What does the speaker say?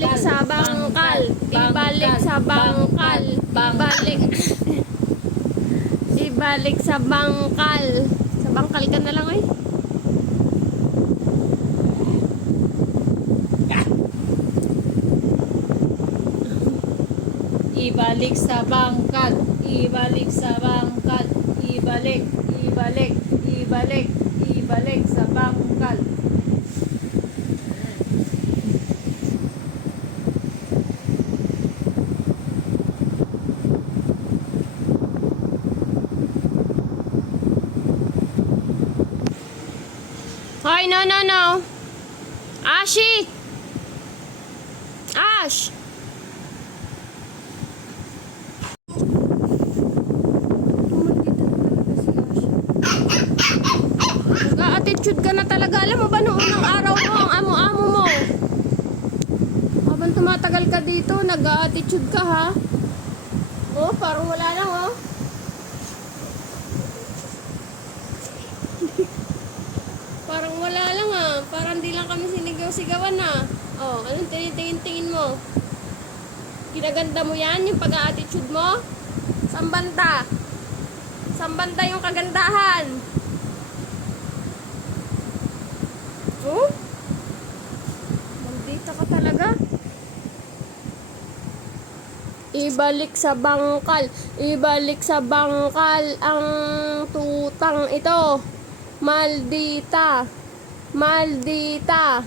Ibalik sa bangkal. Ibalik sa bangkal. Ibalik. Ibalik sa bangkal. Sa bangkal ka na lang eh. Ibalik sa bangkal. Ibalik sa bangkal. Ibalik. Ibalik. Ibalik. Ibalik sa bangkal. Hoy, no, no, no. Ashi! Ash! Nag-a-attitude ka na talaga. Alam mo ba noong unang araw mo, ang amo-amo mo? Habang tumatagal ka dito, nag-a-attitude ka ha? Oh, parang wala lang oh. Parang wala lang ah. Parang di lang kami sinigaw-sigawan ah. Oh, anong tinitingin-tingin mo? Kinaganda mo yan, yung pag-a-attitude mo? Saan banda? Saan banda yung kagandahan? Oh? Maldita ka talaga. Ibalik sa bangkal. Ibalik sa bangkal ang tutang ito. Maldita. Maldita.